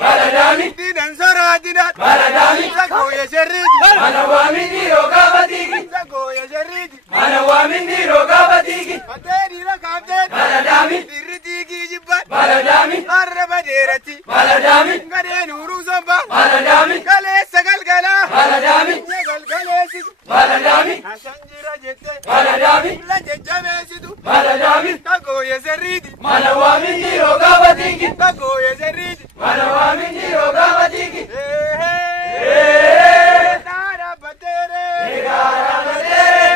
baladami dinan soradinat baladami zago ya sharidi mana wamini roga batiki zago ya sharidi mana wamini roga batiki ateri la kapten baladami dirritiki jibbat baladami arba derati baladami ngade nuru zomba baladami kale sagal gala baladami sagal gale situ baladami asanjira jette baladami la jajjabe situ baladami zago ya sharidi mana wamini roga batiki zago ya sharidi mana wamini roga batiki nara batere egara batere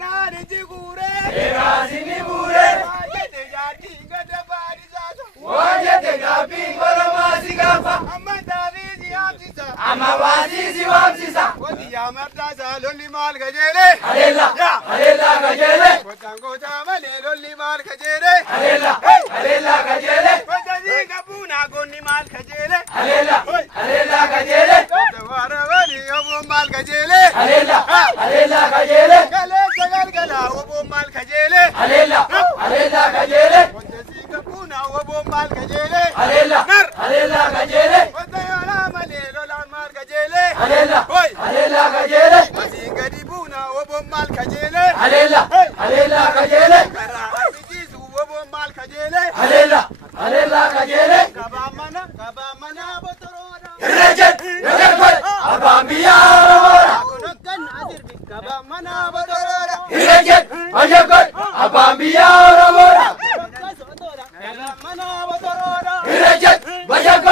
nari jigure egasini bure ayete jati ngade bari zazo wajete gapi ngoroma sigafa amanda vizi amsisa ama wasisi wamsisa wadi yamarta sa lolli mal gajere alela alela gajele wadango tamale lolli mal gajere alela alela gajele wadadi gabuna gonni mal gajere alela alela gajele tawara wali obo mal gajere alela alela gajele gale sagal gala obo mal gajere alela alela gajele wadadi gabuna obo mal gajere alela alela gajele wadayala male lola mal gajere alela hoy alela gajele gadi buna obo mal gajere alela alela gajele kara abijizu obo mal gajere alela alela gajele kabamana botorona rejet rejet abambiya ramora konokan azirbi kabamana botorona rejet rejet abambiya ramora kabamana botorona rejet rejet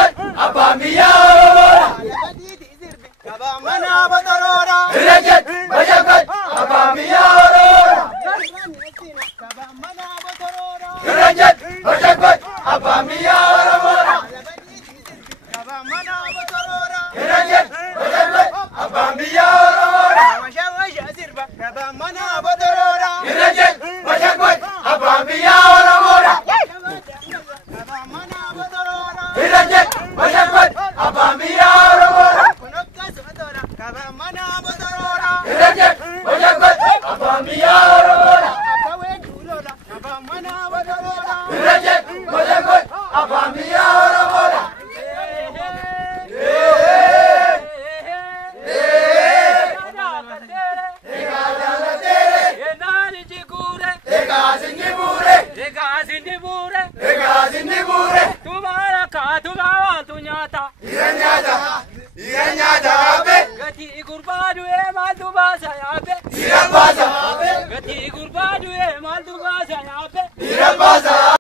abambiya ramora kabamana botorona rejet rejet abambiya ramora kabamana botorona rejet rejet abambiya ramora kabamana botorona rejet rejet abambiya ramora washawash azirba kabamana botorona rejet rejet abambiya ramora kabamana botorona rejet rejet abambiya ramora konokas botorona kabamana botorona rejet rejet abambiya ramora kawe dulola kabamana botorona rejet rejet abambiya ramora तुम्हारा का तुम्हारा तू न्याता गति गुरबाडू ए माल तू बासा यहाँ पे गति गुरबाडू ए माल तू बासा यहाँ पे